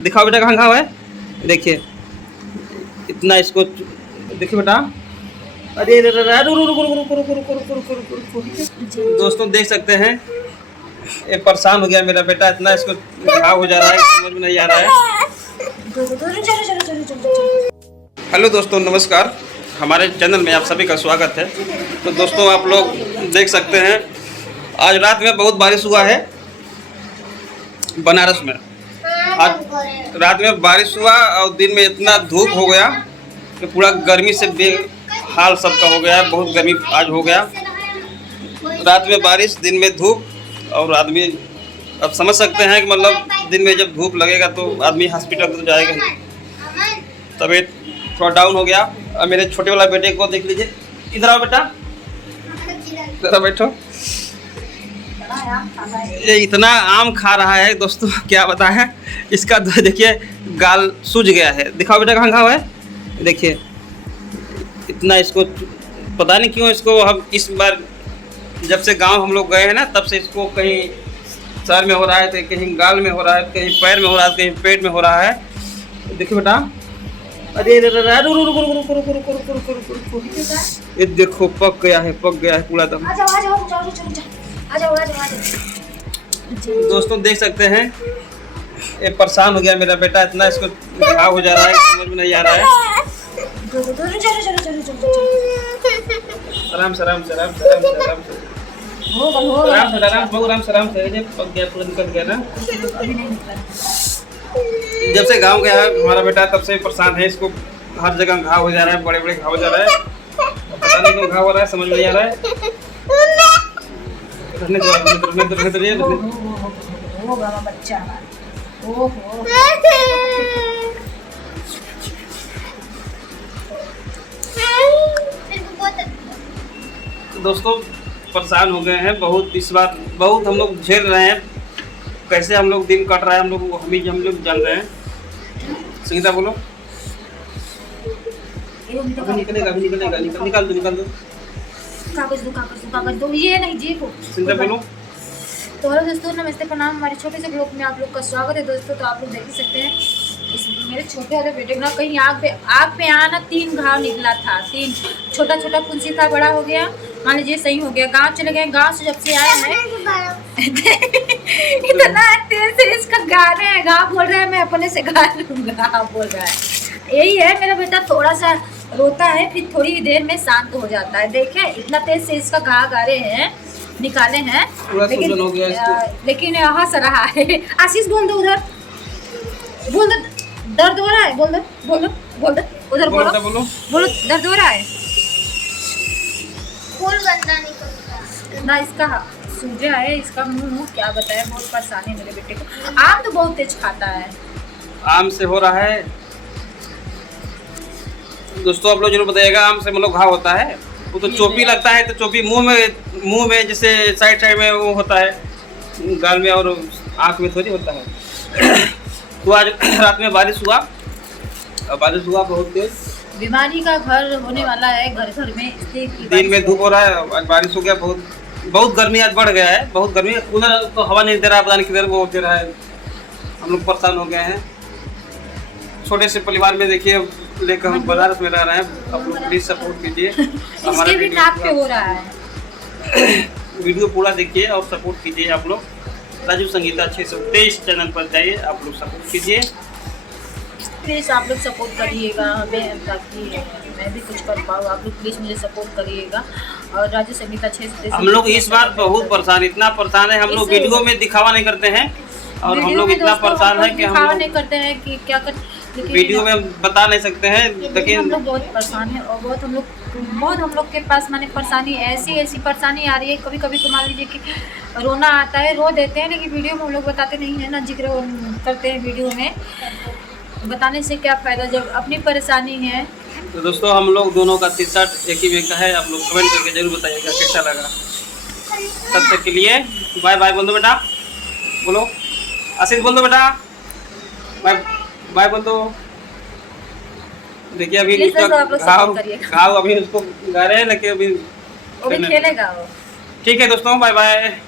दिखाओ बेटा कहाँ घाव है। देखिए इतना इसको देखिए बेटा। अरे दोस्तों देख सकते हैं ये परेशान हो गया मेरा बेटा, इतना इसको घाव हो जा रहा है, समझ में नहीं आ रहा है। हेलो दोस्तों नमस्कार, हमारे चैनल में आप सभी का स्वागत है। तो दोस्तों आप लोग देख सकते हैं आज रात में बहुत बारिश हुआ है बनारस में। आज रात में बारिश हुआ और दिन में इतना धूप हो गया कि पूरा गर्मी से बेहाल सबका हो गया। बहुत गर्मी आज हो गया, रात में बारिश दिन में धूप। और आदमी अब समझ सकते हैं कि मतलब दिन में जब धूप लगेगा तो आदमी हॉस्पिटल तो जाएगा ही। तबीयत थोड़ा डाउन हो गया। और मेरे छोटे वाला बेटे को देख लीजिए, इधर आओ बेटा, इधर बैठो। ये इतना आम खा रहा है दोस्तों, क्या बताएं। इसका देखिए गाल सूज गया है। दिखाओ बेटा कहाँ घाव है। देखिए इतना इसको पता नहीं क्यों इसको हम इस बार जब से गांव हम लोग गए हैं ना तब से इसको कहीं सर में हो रहा है, तो कहीं गाल में हो रहा है, कहीं पैर में हो रहा है, कहीं पेट में हो रहा है। देखिए बेटा, अरे ये देखो पक गया है पूरा दम। दोस्तों देख सकते हैं ये परेशान हो गया मेरा बेटा, इतना इसको घाव हो जा रहा है, समझ में नहीं आ रहा है। आराम से आराम से आराम से आराम से आराम से पक गया, पूरा निकल गया ना। जब से गांव गया है हमारा बेटा तब से परेशान है, इसको हर जगह घाव हो जा रहा है, बड़े बड़े घाव हो जा रहा है। पता नहीं क्यों घाव हो रहा है, समझ में नहीं आ रहा है। दोस्तों परेशान हो गए हैं बहुत, इस बार बहुत हम लोग झेल रहे हैं। कैसे हम लोग दिन कट रहा है हम लोग जान रहे हैं। संगीता बोलो, निकलेगा निकाल दो। कागज दो ये नहीं जी को। संगीता बोलो। तो हेलो दोस्तों नमस्ते प्रणाम, हमारे छोटे से ब्लॉग में आप लोग का स्वागत है दोस्तों। तो आप लोग देख ही सकते हैं इस मेरे छोटे वाले बेटे को ना कहीं आग पे आना 3 घाव निकला था। 3 छोटा फुंसी था, बड़ा हो गया, मान लीजिए सही हो गया। गांव चले गए, गांव से जब से आए हैं इतना तेज से इसका गा रहे हैं, गाँव बोल रहा है, मैं अपने से गा लूँगा बोल रहा है। यही है मेरा बेटा, थोड़ा सा रोता है फिर थोड़ी देर में शांत हो जाता है। देखे इतना तेज से इसका घा गा रहे हैं, निकाले हैं, लेकिन हंस रहा है। आशीष बोल दो उधर, बोल दो दर्द हो रहा है, बोल दो उधर बोलो दर्द हो रहा है। ना इसका सूजा है, इसका मुंह क्या बताया, बहुत परेशानी है मेरे बेटे को। आम तो बहुत तेज खाता है, आम से हो रहा है दोस्तों। आप लोग जरूर बताइएगा आम से मतलब घाव होता है। वो तो चोपी लगता है, तो चोपी मुंह में जैसे साइड में वो होता है, गाल में और आँख में थोड़ी होता है। तो आज रात में बारिश हुआ बहुत तेज। बीमारी का घर होने वाला है घर में। दिन में धूप हो रहा है, आज बारिश हो गया। बहुत गर्मी आज बढ़ गया है, बहुत गर्मी। कूलर तो हवा नहीं दे रहा, पता नहीं किधर वो दे रहा है। हम लोग परेशान हो गए हैं। छोटे से परिवार में देखिए लेकर हम बनारस में रह रहे हैं। आप लोग प्लीज सपोर्ट कीजिए। हमारे भी नाक पे हो रहा है। वीडियो पूरा देखिए और सपोर्ट कीजिए। आप लोग राजू संगीता 623 चैनल पर जाइए, आप लोग सपोर्ट कीजिए प्लीज़। आप लोग सपोर्ट करिएगा हमें, ताकि मैं भी कुछ कर पाऊँ। आप लोग प्लीज़ मुझे सपोर्ट करिएगा। और राजू संगीता 623 हम लोग इस बार बहुत परेशान, इतना परेशान है। हम लोग वीडियो में दिखावा नहीं करते हैं, और हम लोग इतना परेशान है कि हम नहीं करते हैं कि क्या कर, वीडियो में बता नहीं सकते हैं। लेकिन हम लोग बहुत परेशान है, और बहुत हम लोग के पास माने परेशानी ऐसी परेशानी आ रही है। कभी कभी तो मान लीजिए कि रोना आता है, रो देते हैं, लेकिन वीडियो में हम लोग बताते नहीं है ना, जिक्र करते हैं वीडियो में। बताने से क्या फ़ायदा जब अपनी परेशानी है। तो दोस्तों हम लोग दोनों का टी शर्ट एक ही में का है। आप लोग कमेंट करके जरूर बताइएगा कैसा लगा। तब तक के लिए बाय बाय बोल दो बेटा, बोलो आशीष बोल दो बेटा, बाय बोल दो। देखिए अभी घाव अभी उसको गा रहे हैं, लेकिन अभी खेलेगा वो। ठीक है दोस्तों, बाय बाय।